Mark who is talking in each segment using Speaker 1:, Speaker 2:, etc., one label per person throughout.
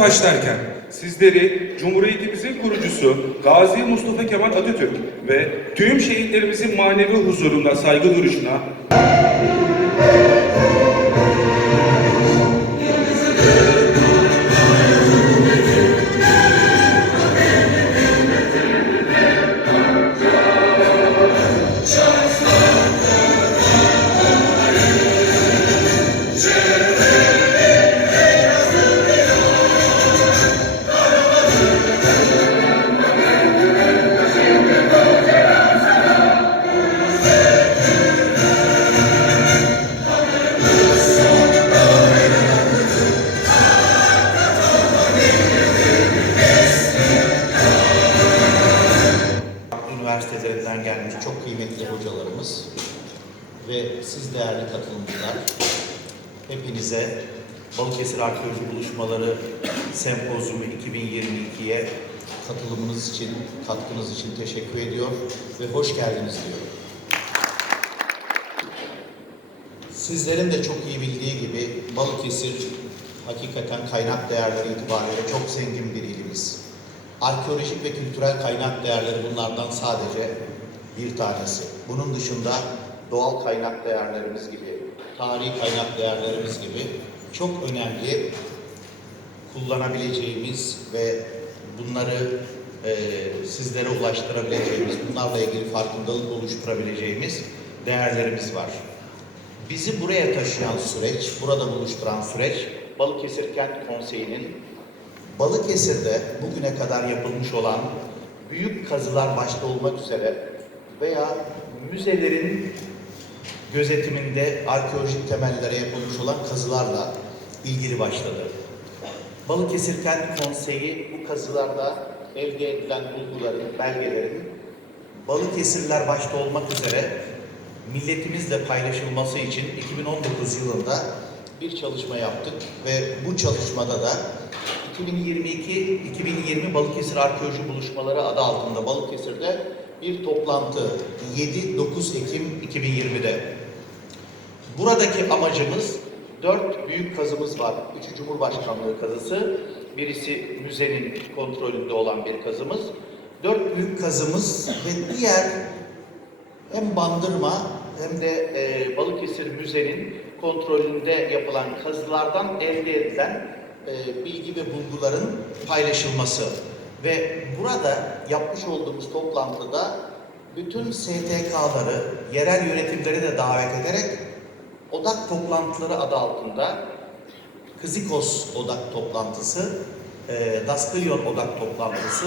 Speaker 1: başlarken sizleri Cumhuriyetimizin kurucusu Gazi Mustafa Kemal Atatürk ve tüm şehitlerimizin manevi huzuruna saygı duruşuna
Speaker 2: üniversitelerinden gelmiş çok kıymetli hocalarımız ve siz değerli katılımcılar hepinize Balıkesir Arkeoloji Buluşmaları Sempozyumu 2022'ye katılımınız için, katkınız için teşekkür ediyor ve hoş geldiniz diyorum. Sizlerin de çok iyi bildiği gibi Balıkesir hakikaten kaynak değerleri itibariyle çok zengin bir ilimiz. Arkeolojik ve kültürel kaynak değerleri bunlardan sadece bir tanesi. Bunun dışında doğal kaynak değerlerimiz gibi, tarihi kaynak değerlerimiz gibi çok önemli kullanabileceğimiz ve bunları e, sizlere ulaştırabileceğimiz, bunlarla ilgili farkındalık oluşturabileceğimiz değerlerimiz var. Bizi buraya taşıyan süreç, burada buluşturan süreç Balıkesir Kent Konseyi'nin Balıkesir'de bugüne kadar yapılmış olan büyük kazılar başta olmak üzere veya müzelerin gözetiminde arkeolojik temellere yapılmış olan kazılarla ilgili başladı. Balıkesir Kent Konseyi bu kazılarda elde edilen bulguların, belgelerin Balıkesirliler başta olmak üzere milletimizle paylaşılması için 2019 yılında bir çalışma yaptık ve bu çalışmada da 2022-2020 Balıkesir Arkeoloji Buluşmaları adı altında Balıkesir'de bir toplantı 7-9 Ekim 2020'de. Buradaki amacımız dört büyük kazımız var. Üçü Cumhurbaşkanlığı kazısı, birisi müzenin kontrolünde olan bir kazımız. Dört büyük kazımız ve diğer hem Bandırma hem de e, Balıkesir Müze'nin kontrolünde yapılan kazılardan elde edilen e, bilgi ve bulguların paylaşılması. Ve burada yapmış olduğumuz toplantıda bütün STK'ları, yerel yönetimleri de davet ederek odak toplantıları adı altında Kızikos odak toplantısı, e, Daskalion odak toplantısı,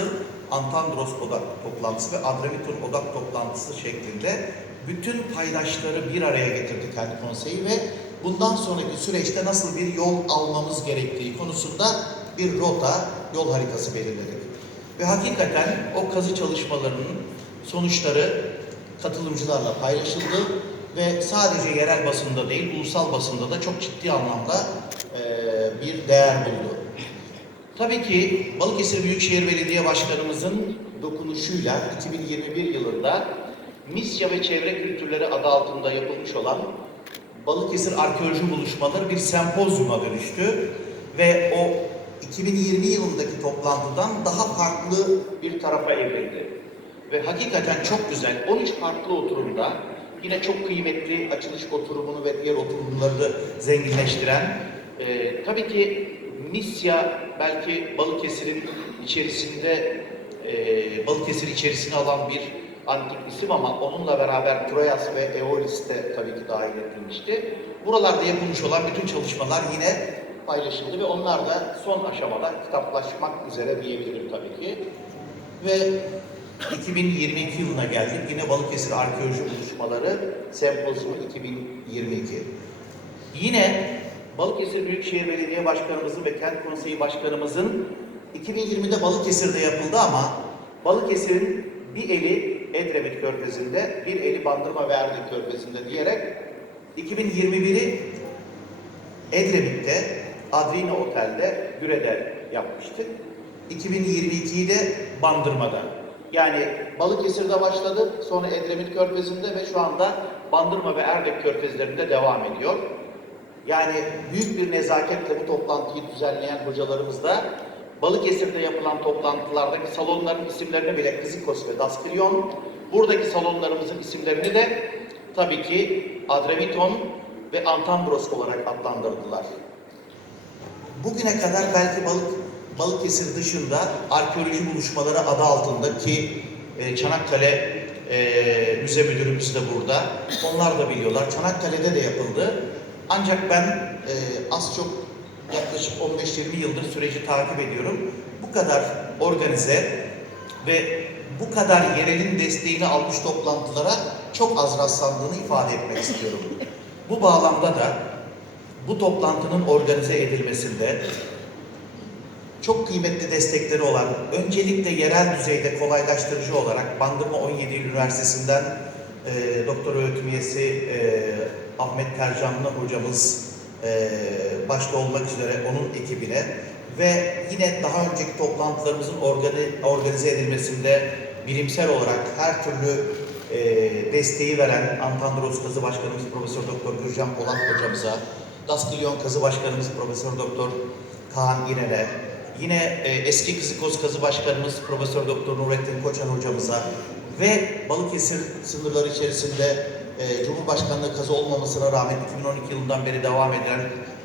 Speaker 2: Antandros odak toplantısı ve Adramiton odak toplantısı şeklinde bütün paydaşları bir araya getirdi kent konseyi ve bundan sonraki süreçte nasıl bir yol almamız gerektiği konusunda bir rota, yol haritası belirledik. Ve hakikaten o kazı çalışmalarının sonuçları katılımcılarla paylaşıldı ve sadece yerel basında değil, ulusal basında da çok ciddi anlamda eee, bir değer buldu. Tabii ki Balıkesir Büyükşehir Belediye Başkanımızın dokunuşuyla 2021 yılında Misya ve Çevre Kültürleri adı altında yapılmış olan Balıkesir Arkeoloji Buluşmaları bir sempozyuma dönüştü ve o 2020 yılındaki toplantıdan daha farklı bir tarafa evrildi. Ve hakikaten çok güzel 13 farklı oturumda yine çok kıymetli açılış oturumunu ve diğer oturumları zenginleştiren e, tabii ki Misya belki Balıkesir'in içerisinde e, Balıkesir içerisine alan bir antik isim ama onunla beraber Troyas ve Eolis de tabii ki dahil edilmişti. Buralarda yapılmış olan bütün çalışmalar yine paylaşıldı ve onlar da son aşamada kitaplaşmak üzere diyebilirim tabii ki. Ve 2022 yılına geldik. Yine Balıkesir Arkeoloji Buluşmaları Sempozyumu 2022. Yine Balıkesir Büyükşehir Belediye Başkanımızın ve Kent Konseyi Başkanımızın 2020'de Balıkesir'de yapıldı ama Balıkesir'in bir eli Edremit Körfezi'nde, bir eli Bandırma ve Erdek Körfezi'nde diyerek 2021'i Edremit'te, Adrina Otel'de, Güre'de yapmıştık. 2022'yi de Bandırma'da. Yani Balıkesir'de başladı, sonra Edremit Körfezi'nde ve şu anda Bandırma ve Erdek Körfezi'lerinde devam ediyor. Yani büyük bir nezaketle bu toplantıyı düzenleyen hocalarımız da Balıkesir'de yapılan toplantılardaki salonların isimlerini bile Kızikos ve Daskilyon, buradaki salonlarımızın isimlerini de tabii ki Adremiton ve Antambros olarak adlandırdılar. Bugüne kadar belki balık Balıkesir dışında arkeoloji buluşmaları adı altındaki e, Çanakkale e, Müze Müdürümüz de burada. Onlar da biliyorlar. Çanakkale'de de yapıldı. Ancak ben e, az çok yaklaşık 15-20 yıldır süreci takip ediyorum. Bu kadar organize ve bu kadar yerelin desteğini almış toplantılara çok az rastlandığını ifade etmek istiyorum. Bu bağlamda da bu toplantının organize edilmesinde çok kıymetli destekleri olan, öncelikle yerel düzeyde kolaylaştırıcı olarak Bandırma 17 Üniversitesi'nden e, doktor öğretim üyesi e, Ahmet Tercanlı hocamız e, başta olmak üzere onun ekibine ve yine daha önceki toplantılarımızın organi- organize edilmesinde bilimsel olarak her türlü e, desteği veren Antandros Kazı Başkanımız Profesör Doktor Gürcan Polat hocamıza, Daskilyon Kazı Başkanımız Profesör Doktor Kaan İren'e, yine e, eski Kızıkos Kazı Başkanımız Profesör Doktor Nurettin Koçan hocamıza ve Balıkesir sınırları içerisinde e, Cumhurbaşkanlığı kazı olmamasına rağmen 2012 yılından beri devam eden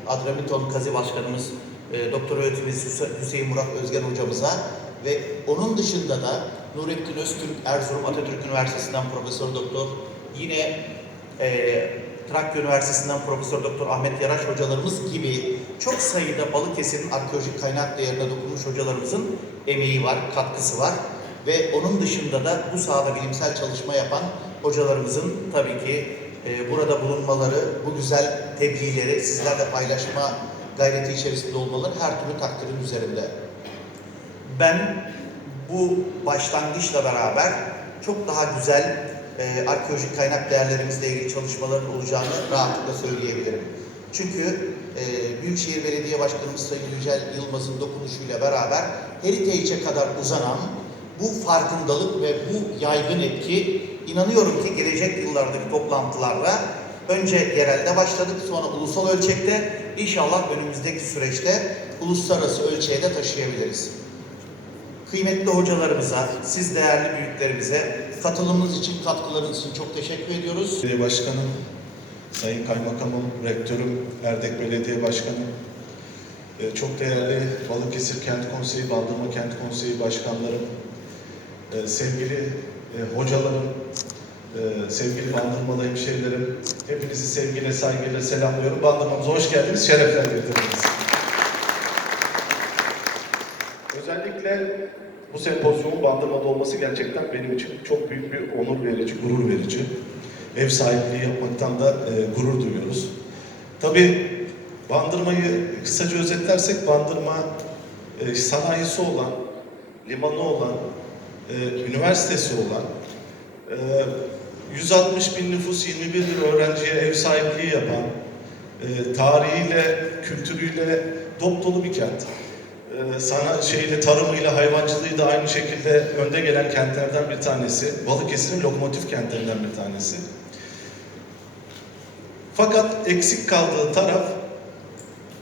Speaker 2: Adramiton Kazı Başkanımız e, Doktor öğretim üyesi Hüse- Hüseyin Murat Özgen hocamıza ve onun dışında da Nurettin Öztürk Erzurum Atatürk Üniversitesi'nden Profesör Doktor yine e, Trakya Üniversitesi'nden Profesör Doktor Ahmet Yaraş hocalarımız gibi çok sayıda Balıkesir'in arkeolojik kaynak değerine dokunmuş hocalarımızın emeği var, katkısı var. Ve onun dışında da bu sahada bilimsel çalışma yapan hocalarımızın tabii ki e, burada bulunmaları, bu güzel tebliğleri sizlerle paylaşma gayreti içerisinde olmaları her türlü takdirin üzerinde. Ben bu başlangıçla beraber çok daha güzel e, arkeolojik kaynak değerlerimizle ilgili çalışmaların olacağını rahatlıkla söyleyebilirim. Çünkü e, Büyükşehir Belediye Başkanımız Sayın Yücel Yılmaz'ın dokunuşuyla beraber Heritage'e kadar uzanan bu farkındalık ve bu yaygın etki inanıyorum ki gelecek yıllardaki toplantılarda önce yerelde başladık sonra ulusal ölçekte inşallah önümüzdeki süreçte uluslararası ölçeğe de taşıyabiliriz. Kıymetli hocalarımıza, siz değerli büyüklerimize katılımınız için, katkılarınız için çok teşekkür ediyoruz.
Speaker 3: Belediye Başkanım, Sayın Kaymakamım, Rektörüm, Erdek Belediye Başkanım, e, çok değerli Balıkesir Kent Konseyi, Bandırma Kent Konseyi Başkanlarım, e, sevgili e, hocalarım, e, sevgili Bandırmalı hemşehrilerim, hepinizi sevgiyle, saygıyla selamlıyorum. Bandırmamıza hoş geldiniz, şerefler getirdiniz. Özellikle bu sempozyumun Bandırma'da olması gerçekten benim için çok büyük bir onur verici, gurur verici. Ev sahipliği yapmaktan da e, gurur duyuyoruz. Tabii Bandırma'yı kısaca özetlersek Bandırma e, sanayisi olan, limanı olan, e, üniversitesi olan, e, 160 bin nüfus 21 bin öğrenciye ev sahipliği yapan, e, tarihiyle, kültürüyle dop dolu bir kent. Ee, sana şeyle tarımıyla hayvancılığı da aynı şekilde önde gelen kentlerden bir tanesi. Balıkesir'in lokomotif kentlerinden bir tanesi. Fakat eksik kaldığı taraf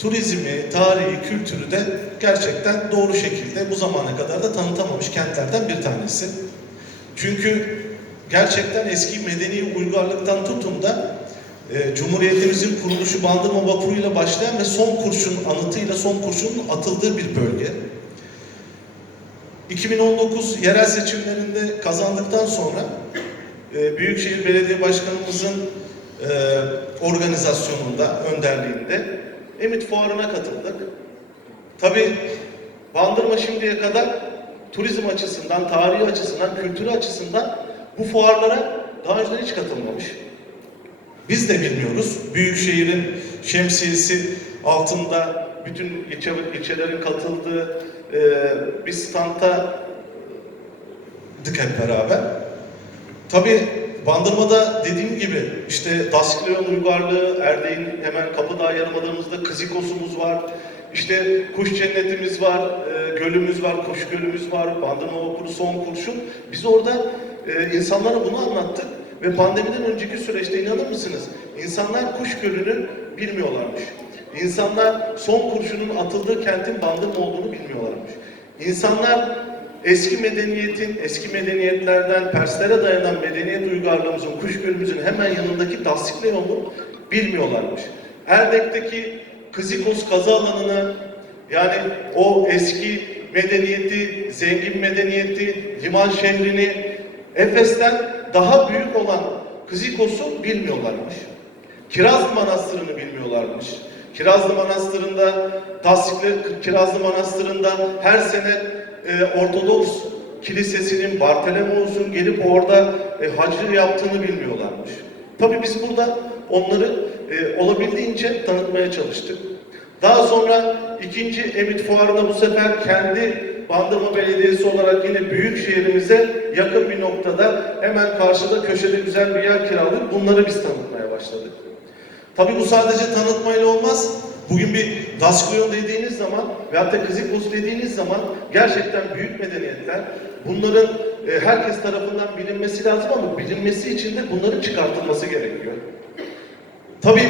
Speaker 3: turizmi, tarihi, kültürü de gerçekten doğru şekilde bu zamana kadar da tanıtamamış kentlerden bir tanesi. Çünkü gerçekten eski medeni uygarlıktan tutun da e, Cumhuriyetimizin kuruluşu Bandırma Vapuru'yla başlayan ve son kurşun anıtıyla son kurşunun atıldığı bir bölge. 2019 yerel seçimlerinde kazandıktan sonra e, Büyükşehir Belediye Başkanımızın e, organizasyonunda, önderliğinde Emit Fuarı'na katıldık. Tabii Bandırma şimdiye kadar turizm açısından, tarihi açısından, kültürü açısından bu fuarlara daha önceden hiç katılmamış. Biz de bilmiyoruz. Büyükşehir'in şemsiyesi altında bütün ilçe, ilçelerin katıldığı e, bir standa dık hep beraber. Tabii Bandırma'da dediğim gibi işte Daskleon uygarlığı, Erdek'in hemen Kapıdağ Yarımadamızda Kızikos'umuz var. İşte kuş cennetimiz var, e, gölümüz var, kuş gölümüz var, Bandırma Vapuru son kurşun. Biz orada e, insanlara bunu anlattık ve pandemiden önceki süreçte inanır mısınız? İnsanlar kuş gölünü bilmiyorlarmış. İnsanlar son kurşunun atıldığı kentin Bandırma olduğunu bilmiyorlarmış. İnsanlar eski medeniyetin, eski medeniyetlerden Perslere dayanan medeniyet uygarlığımızın, kuş gölümüzün hemen yanındaki Dassikle yolunu bilmiyorlarmış. Erdek'teki Kızikos kazı alanını yani o eski medeniyeti, zengin medeniyeti, liman şehrini Efes'ten daha büyük olan Kızikos'u bilmiyorlarmış. Kirazlı Manastırı'nı bilmiyorlarmış. Kirazlı Manastırı'nda, Tasdikli Kirazlı Manastırı'nda her sene e, Ortodoks Kilisesi'nin Bartolomeos'un gelip orada e, hacı yaptığını bilmiyorlarmış. Tabii biz burada onları e, olabildiğince tanıtmaya çalıştık. Daha sonra ikinci Emit Fuarı'nda bu sefer kendi Bandırma Belediyesi olarak yine büyük şehrimize yakın bir noktada hemen karşıda köşede güzel bir yer kiralayıp bunları biz tanıtmaya başladık. Tabii bu sadece tanıtmayla olmaz. Bugün bir Daskleon dediğiniz zaman ve hatta Kızikos dediğiniz zaman gerçekten büyük medeniyetler. Bunların e, herkes tarafından bilinmesi lazım ama bilinmesi için de bunların çıkartılması gerekiyor. Tabii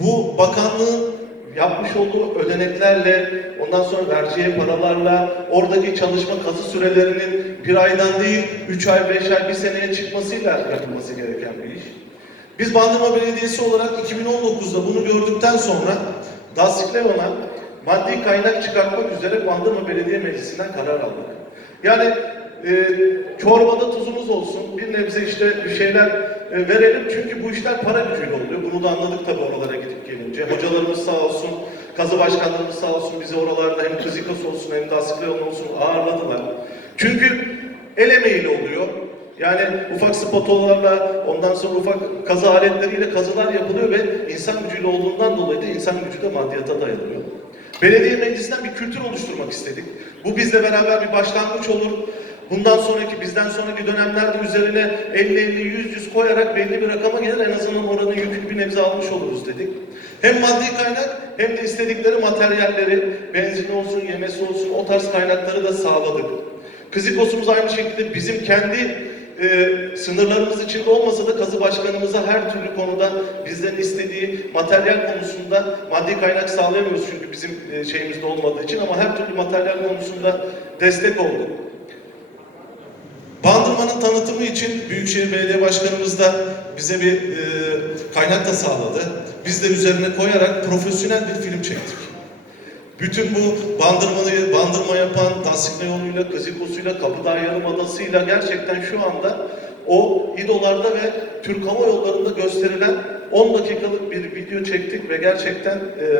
Speaker 3: bu bakanlığın yapmış olduğu ödeneklerle, ondan sonra vereceği paralarla, oradaki çalışma kazı sürelerinin bir aydan değil, üç ay, beş ay, bir seneye çıkmasıyla yapılması gereken bir iş. Biz Bandırma Belediyesi olarak 2019'da bunu gördükten sonra Dassikleon'a maddi kaynak çıkartmak üzere Bandırma Belediye Meclisi'nden karar aldık. Yani e, çorbada tuzumuz olsun, bir nebze işte bir şeyler e, verelim çünkü bu işler para gücüyle oluyor. Bunu da anladık tabii oralara gidip gelince. Hocalarımız sağ olsun, kazı başkanlarımız sağ olsun bizi oralarda hem Kızikos olsun hem Dassikleon olsun ağırladılar. Çünkü el emeğiyle oluyor. Yani ufak spatolarla, ondan sonra ufak kazı aletleriyle kazılar yapılıyor ve insan gücüyle olduğundan dolayı da insan gücü de maddiyata dayanıyor. Belediye meclisinden bir kültür oluşturmak istedik. Bu bizle beraber bir başlangıç olur. Bundan sonraki, bizden sonraki dönemlerde üzerine 50-50-100-100 koyarak belli bir rakama gelir. En azından oranın yükünü bir nebze almış oluruz dedik. Hem maddi kaynak hem de istedikleri materyalleri, benzin olsun, yemesi olsun o tarz kaynakları da sağladık. Kızikos'umuz aynı şekilde bizim kendi e, sınırlarımız içinde olmasa da kazı başkanımıza her türlü konuda bizden istediği materyal konusunda maddi kaynak sağlayamıyoruz çünkü bizim e, şeyimizde olmadığı için ama her türlü materyal konusunda destek olduk. Bandırma'nın tanıtımı için Büyükşehir Belediye Başkanımız da bize bir e, kaynak da sağladı. Biz de üzerine koyarak profesyonel bir film çektik. Bütün bu bandırmayı bandırma yapan Dassikle yoluyla, Kızikos'uyla, Kapıdağ Yarımadası'yla gerçekten şu anda o İdolar'da ve Türk Hava Yolları'nda gösterilen 10 dakikalık bir video çektik ve gerçekten eee,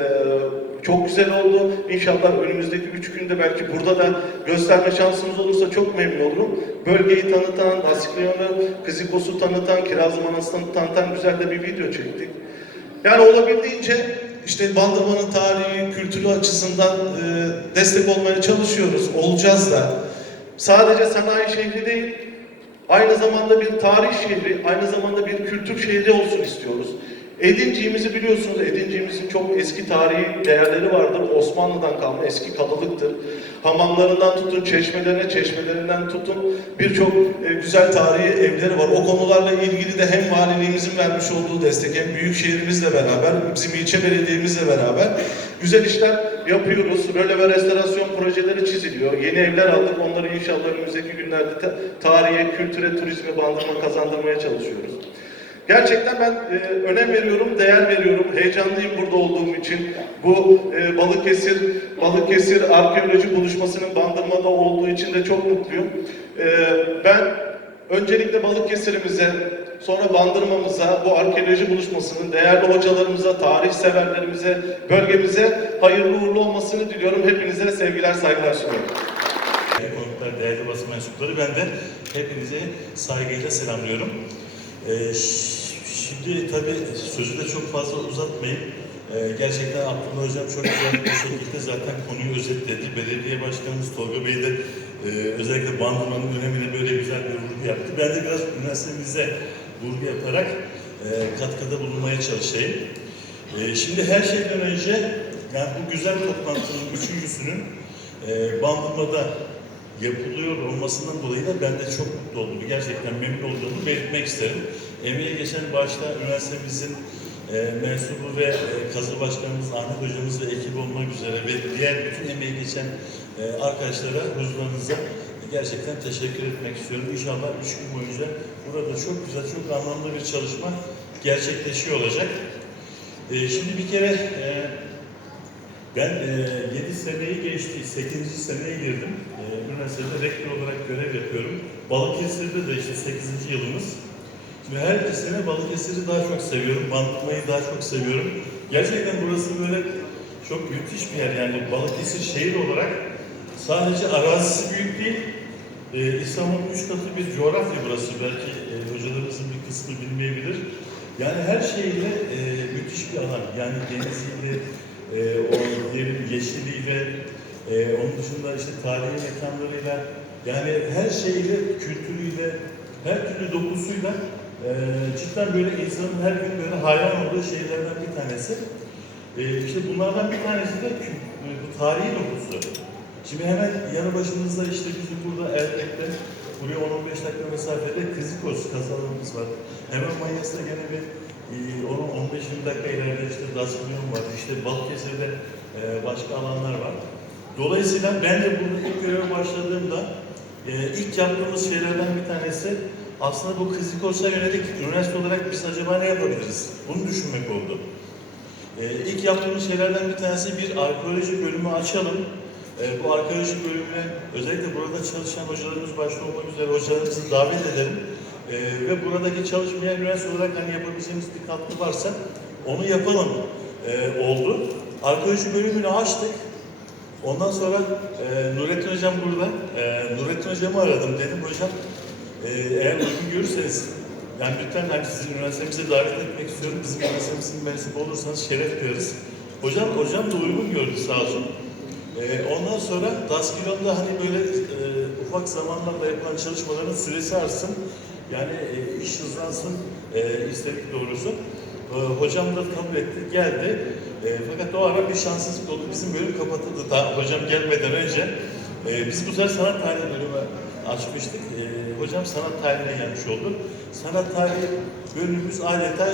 Speaker 3: çok güzel oldu. İnşallah önümüzdeki 3 günde belki burada da gösterme şansımız olursa çok memnun olurum. Bölgeyi tanıtan, Dassikleon'u, Kızikos'u tanıtan, Kirazlı Manastırı'nı tanıtan güzel de bir video çektik. Yani olabildiğince işte Bandırma'nın tarihi, kültürü açısından e, destek olmaya çalışıyoruz. Olacağız da. Sadece sanayi şehri değil, aynı zamanda bir tarih şehri, aynı zamanda bir kültür şehri olsun istiyoruz. Edinciğimizi biliyorsunuz, Edinciğimizin çok eski tarihi değerleri vardır. Osmanlı'dan kalma eski kadılıktır. Hamamlarından tutun, çeşmelerine, çeşmelerinden tutun birçok e, güzel tarihi evleri var. O konularla ilgili de hem valiliğimizin vermiş olduğu destek hem büyükşehirimizle beraber, bizim ilçe belediyemizle beraber güzel işler yapıyoruz. Röle ve restorasyon projeleri çiziliyor. Yeni evler aldık. Onları inşallah önümüzdeki günlerde ta- tarihe, kültüre, turizme bandırma kazandırmaya çalışıyoruz. Gerçekten ben e, önem veriyorum, değer veriyorum. Heyecanlıyım burada olduğum için. Bu e, Balıkesir Balıkesir arkeoloji buluşmasının Bandırma'da olduğu için de çok mutluyum. E, ben öncelikle Balıkesir'imize, sonra Bandırma'mıza, bu arkeoloji buluşmasının değerli hocalarımıza, tarih severlerimize, bölgemize hayırlı uğurlu olmasını diliyorum. Hepinize sevgiler, saygılar sunuyorum.
Speaker 4: Konuklar, değerli basın mensupları ben de hepinize saygıyla selamlıyorum. Ee, şimdi tabii sözü de çok fazla uzatmayayım. Ee, gerçekten Abdullah Hocam çok güzel bir şekilde zaten konuyu özetledi. Belediye Başkanımız Tolga Bey de e, özellikle Bandırma'nın önemine böyle güzel bir vurgu yaptı. Ben de biraz üniversitemize vurgu yaparak e, katkıda bulunmaya çalışayım. E, şimdi her şeyden önce yani bu güzel toplantının üçüncüsünün e, Bandırma'da yapılıyor olmasından dolayı da ben de çok mutlu oldum. Gerçekten memnun olduğumu belirtmek isterim. emeği geçen başta üniversitemizin e, mensubu ve e, kazı başkanımız Ahmet hocamız ve ekibi olmak üzere ve diğer bütün emeği geçen e, arkadaşlara huzurlarınıza gerçekten teşekkür etmek istiyorum. İnşallah üç gün boyunca burada çok güzel, çok anlamlı bir çalışma gerçekleşiyor olacak. E, şimdi bir kere e, ben e, 7 seneyi geçti, 8. seneye girdim. E, üniversitede rektör olarak görev yapıyorum. Balıkesir'de de işte 8. yılımız. Ve her sene Balıkesir'i daha çok seviyorum, Bandırma'yı daha çok seviyorum. Gerçekten burası böyle çok müthiş bir yer yani Balıkesir şehir olarak sadece arazisi büyük değil, e, İstanbul'un üç katı bir coğrafya burası. Belki e, hocalarımızın bir kısmı bilmeyebilir. Yani her şeyle e, müthiş bir alan. Yani deniziyle, e, o diyelim yeşiliyle, e, onun dışında işte tarihi mekanlarıyla, yani her şeyle, kültürüyle, her türlü dokusuyla e, cidden böyle insanın her gün böyle hayran olduğu şeylerden bir tanesi. E, işte bunlardan bir tanesi de e, bu tarihi dokusu. Şimdi hemen yanı başımızda işte bizim burada Erdek'te buraya 10-15 dakika mesafede Krizikos kazalarımız var. Hemen Mayıs'ta gene bir e, 10-15-20 dakika ileride işte Daskilyon var. İşte Balıkesir'de e, başka alanlar var. Dolayısıyla ben de burada ilk göreve başladığımda e, ilk yaptığımız şeylerden bir tanesi aslında bu Krizikos'a yönelik üniversite olarak biz acaba ne yapabiliriz? Bunu düşünmek oldu. E, ilk yaptığımız şeylerden bir tanesi bir arkeoloji bölümü açalım. E, bu arkeoloji bölümüne özellikle burada çalışan hocalarımız başta olmak üzere hocalarımızı davet edelim. E, ve buradaki çalışmaya üniversite olarak hani yapabileceğimiz bir katkı varsa onu yapalım e, oldu. Arkeoloji bölümünü açtık. Ondan sonra e, Nurettin Hocam burada. E, Nurettin Hocam'ı aradım. Dedim hocam e, eğer uygun görürseniz yani lütfen hani sizi üniversitemize davet etmek istiyorum. Bizim üniversitemizin mensubu olursanız şeref duyarız. Hocam, hocam da uygun gördü sağ olsun. E, ondan sonra Daskilon'da hani böyle e, ufak zamanlarla yapılan çalışmaların süresi artsın. Yani e, iş hızlansın e, istedik doğrusu. E, hocam da kabul etti, geldi. E, fakat o ara bir şanssızlık oldu. Bizim bölüm kapatıldı. Daha hocam gelmeden önce. E, biz bu sefer sanat tarihi bölümü açmıştık. E, hocam sanat tarihine gelmiş oldu. Sanat tarihi bölümümüz adeta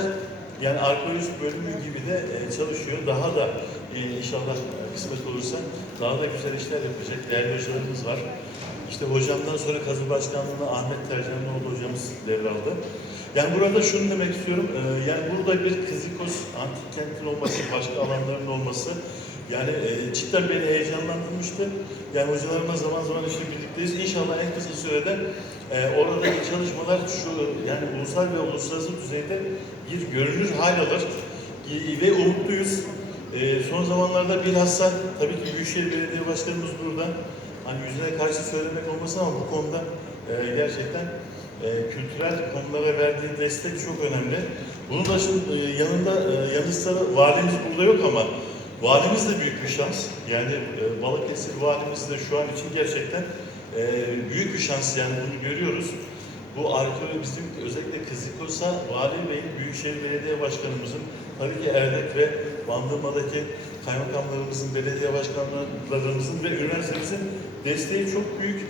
Speaker 4: yani arkeoloji bölümü gibi de e, çalışıyor. Daha da e, inşallah e, kısmet olursa daha da güzel işler yapacak değerli hocalarımız var. İşte hocamdan sonra kazı başkanlığını Ahmet Tercihanoğlu hocamız devraldı. Yani burada şunu demek istiyorum, yani burada bir Kizikos antik kentin olması, başka alanların olması yani e, cidden beni heyecanlandırmıştı. Yani hocalarımla zaman zaman işte birlikteyiz. İnşallah en kısa sürede e, oradaki çalışmalar şu yani ulusal ve uluslararası düzeyde bir görünür hal alır. E, ve umutluyuz. E, son zamanlarda bilhassa tabii ki Büyükşehir Belediye Başkanımız burada. Hani yüzüne karşı söylemek olmasın ama bu konuda e, gerçekten e, kültürel konulara verdiği destek çok önemli. Bunun da şimdi, e, yanında e, yanı sıra valimiz burada yok ama valimiz de büyük bir şans. Yani e, Balıkesir valimiz de şu an için gerçekten e, büyük bir şans yani bunu görüyoruz. Bu arkeoloji bizim özellikle Kızılkosa Vali Bey'in Büyükşehir Belediye Başkanımızın tabii ki Erdek ve Bandırma'daki kaymakamlarımızın, belediye başkanlarımızın ve üniversitemizin desteği çok büyük.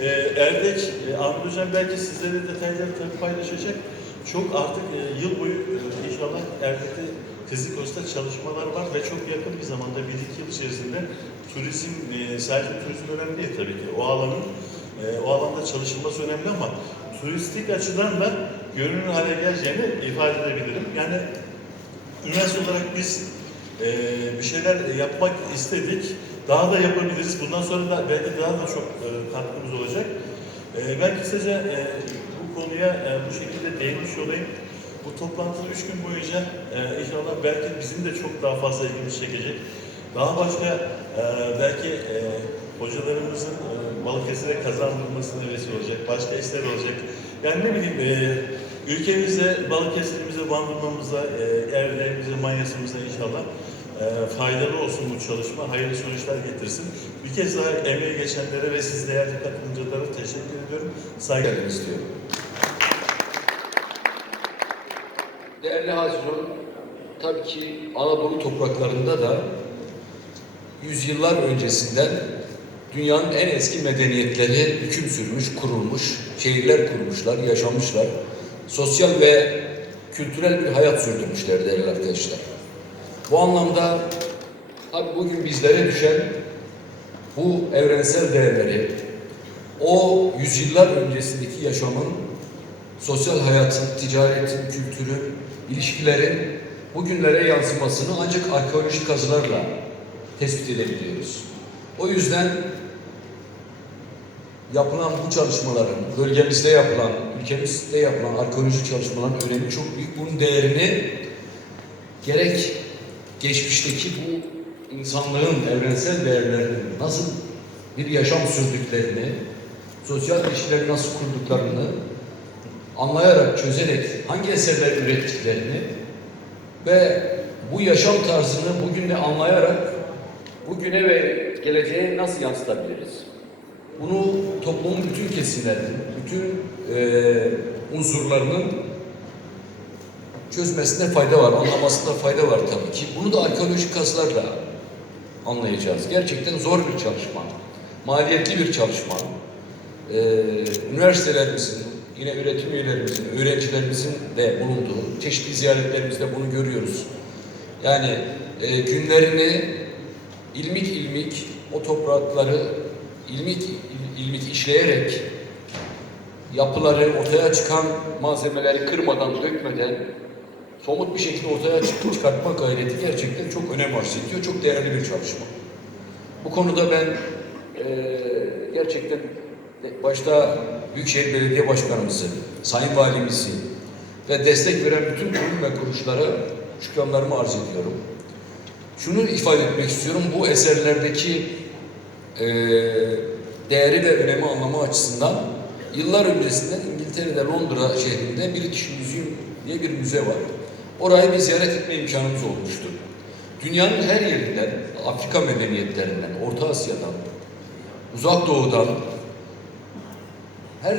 Speaker 4: Ee, Erdek, e, Ahmet Hocam belki sizlere detayları tabii paylaşacak. Çok artık e, yıl boyu e, inşallah Erdek'te Kızılkos'ta çalışmalar var ve çok yakın bir zamanda, bir iki yıl içerisinde turizm, e, sadece turizm önemli değil tabii ki. O alanın, e, o alanda çalışılması önemli ama turistik açıdan da görünür hale geleceğini ifade edebilirim. Yani üniversite olarak biz e, bir şeyler yapmak istedik. Daha da yapabiliriz. Bundan sonra da belki daha da çok e, katkımız olacak. E, ben kısaca e, bu konuya bu şekilde değinmiş olayım. Bu toplantıda üç gün boyunca e, inşallah belki bizim de çok daha fazla ilgimizi çekecek. Daha başka e, belki e, hocalarımızın e, Balıkesir'e kazandırmasına vesile olacak. Başka işler olacak. Yani ne bileyim e, ülkemize, Balıkesir'imize, Bandırma'mıza, e, Erdek'imize, Manyas'ımıza inşallah e, faydalı olsun bu çalışma, hayırlı sonuçlar getirsin. Bir kez daha emeği geçenlere ve siz değerli katılımcılara teşekkür ediyorum. Saygılar
Speaker 5: istiyorum. Değerli Hazirun, tabii ki Anadolu topraklarında da yüzyıllar öncesinden dünyanın en eski medeniyetleri hüküm sürmüş, kurulmuş, şehirler kurmuşlar, yaşamışlar. sosyal ve kültürel bir hayat sürdürmüşler değerli arkadaşlar. Bu anlamda tabii bugün bizlere düşen bu evrensel değerleri, o yüzyıllar öncesindeki yaşamın, sosyal hayatın, ticaretin, kültürün, ilişkilerin bugünlere yansımasını ancak arkeolojik kazılarla tespit edebiliyoruz. O yüzden yapılan bu çalışmaların, bölgemizde yapılan, ülkemizde yapılan arkeolojik çalışmaların önemi çok büyük. Bunun değerini gerek geçmişteki bu insanlığın evrensel değerlerinin nasıl bir yaşam sürdüklerini, sosyal ilişkileri nasıl kurduklarını anlayarak, çözerek hangi eserler ürettiklerini ve bu yaşam tarzını bugünle anlayarak bugüne ve geleceğe nasıl yansıtabiliriz? Bunu toplumun bütün kesimlerinin, bütün eee unsurlarının çözmesine fayda var, anlamasında fayda var tabii ki. Bunu da arkeolojik kazılarla anlayacağız. Gerçekten zor bir çalışma, maliyetli bir çalışma. Ee, üniversitelerimizin, yine üretim üyelerimizin, öğrencilerimizin de bulunduğu çeşitli ziyaretlerimizde bunu görüyoruz. Yani e, günlerini ilmik ilmik o toprakları ilmik il- ilmik işleyerek yapıları ortaya çıkan malzemeleri kırmadan, dökmeden somut bir şekilde ortaya çık- çıkartma gayreti gerçekten çok önem arz ediyor. Çok değerli bir çalışma. Bu konuda ben eee, gerçekten başta Büyükşehir Belediye Başkanımızı, Sayın Valimizi ve destek veren bütün kurum ve kuruluşlara şükranlarımı arz ediyorum. Şunu ifade etmek istiyorum, bu eserlerdeki eee, değeri ve önemi anlamı açısından yıllar öncesinden İngiltere'de Londra şehrinde British Museum diye bir müze var. Orayı bir ziyaret etme imkanımız olmuştu. Dünyanın her yerinden, Afrika medeniyetlerinden, Orta Asya'dan, Uzak Doğu'dan, her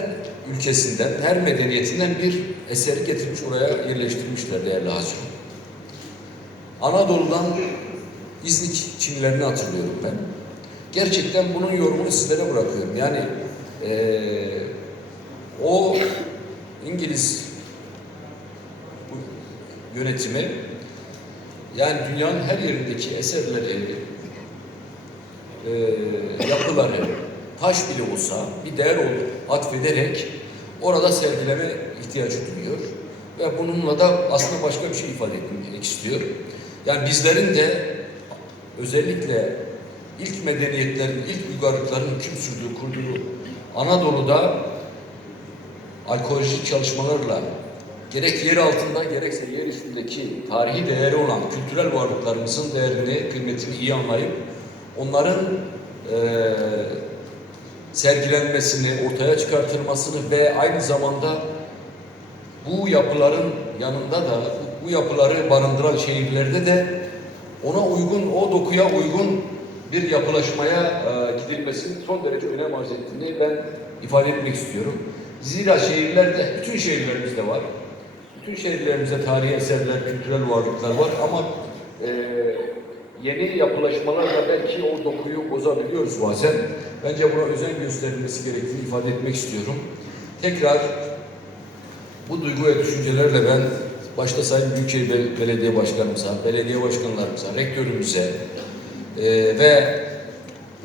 Speaker 5: ülkesinden, her medeniyetinden bir eseri getirmiş oraya yerleştirmişler değerli hacım. Anadolu'dan İznik Çinlerini hatırlıyorum ben. Gerçekten bunun yorumunu sizlere bırakıyorum. Yani eee, o İngiliz yönetimi yani dünyanın her yerindeki eserleri, eee, yapıları, taş bile olsa bir değer ol- atfederek orada sergileme ihtiyacı duyuyor. Ve bununla da aslında başka bir şey ifade etmek istiyor. Yani bizlerin de özellikle ilk medeniyetlerin, ilk uygarlıkların hüküm sürdüğü, kurduğu Anadolu'da arkeolojik çalışmalarla gerek yer altında gerekse yer üstündeki tarihi değeri olan kültürel varlıklarımızın değerini, kıymetini iyi anlayıp onların eee sergilenmesini, ortaya çıkartılmasını ve aynı zamanda bu yapıların yanında da bu yapıları barındıran şehirlerde de ona uygun, o dokuya uygun bir yapılaşmaya e, gidilmesinin son derece önem arz ettiğini ben ifade etmek istiyorum. Zira şehirlerde, bütün şehirlerimizde var. Bütün şehirlerimizde tarihi eserler, kültürel varlıklar var ama e, yeni yapılaşmalarla belki o dokuyu bozabiliyoruz bazen. Bence buna özen gösterilmesi gerektiğini ifade etmek istiyorum. Tekrar bu duygu ve düşüncelerle ben başta Sayın Büyükşehir Bel- Belediye Başkanımıza, belediye başkanlarımıza, rektörümüze e, ve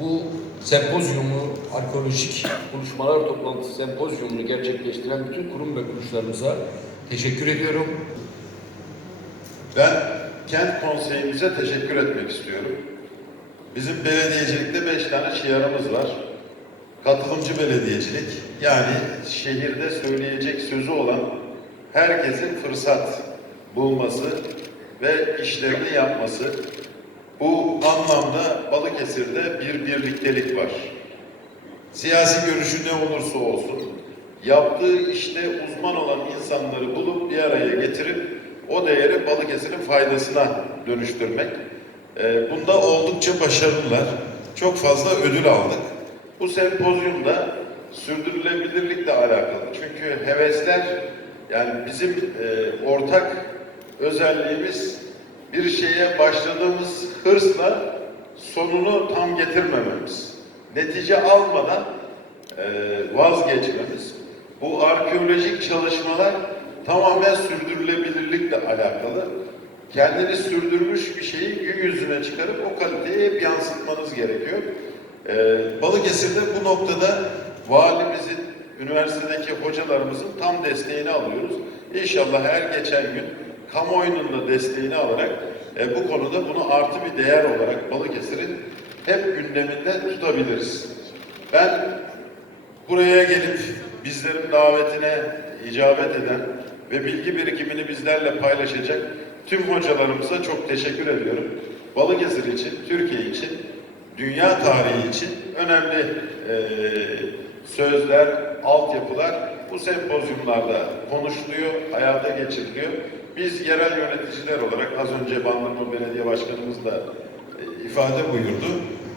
Speaker 5: bu sempozyumu, arkeolojik buluşmalar toplantısı sempozyumunu gerçekleştiren bütün kurum ve kuruluşlarımıza teşekkür ediyorum.
Speaker 6: Ben kent konseyimize teşekkür etmek istiyorum. Bizim belediyecilikte beş tane şiarımız var. Katılımcı belediyecilik, yani şehirde söyleyecek sözü olan herkesin fırsat bulması ve işlerini yapması. Bu anlamda Balıkesir'de bir birliktelik var. Siyasi görüşü ne olursa olsun, yaptığı işte uzman olan insanları bulup bir araya getirip o değeri Balıkesir'in faydasına dönüştürmek. Ee, bunda oldukça başarılılar. Çok fazla ödül aldık. Bu sempozyumda sürdürülebilirlikle alakalı. Çünkü hevesler, yani bizim e, ortak özelliğimiz bir şeye başladığımız hırsla sonunu tam getirmememiz. Netice almadan e, vazgeçmemiz. Bu arkeolojik çalışmalar tamamen sürdürülebilirlikle alakalı. Kendini sürdürmüş bir şeyi gün yüzüne çıkarıp o kaliteyi hep yansıtmanız gerekiyor. Ee, Balıkesir'de bu noktada valimizin, üniversitedeki hocalarımızın tam desteğini alıyoruz. İnşallah her geçen gün kamuoyunun da desteğini alarak e, bu konuda bunu artı bir değer olarak Balıkesir'in hep gündeminde tutabiliriz. Ben buraya gelip bizlerin davetine icabet eden ve bilgi birikimini bizlerle paylaşacak tüm hocalarımıza çok teşekkür ediyorum. Balıkesir için, Türkiye için, dünya tarihi için önemli eee, sözler, altyapılar bu sempozyumlarda konuşuluyor, hayata geçiriliyor. Biz yerel yöneticiler olarak az önce Bandırma Belediye Başkanımız da e, ifade buyurdu.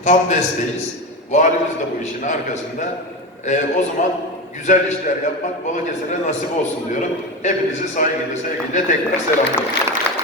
Speaker 6: Tam desteğiz. Valimiz de bu işin arkasında. E, o zaman güzel işler yapmak Balıkesir'e nasip olsun diyorum. Hepinizi saygıyla, sevgiyle tekrar selamlıyorum.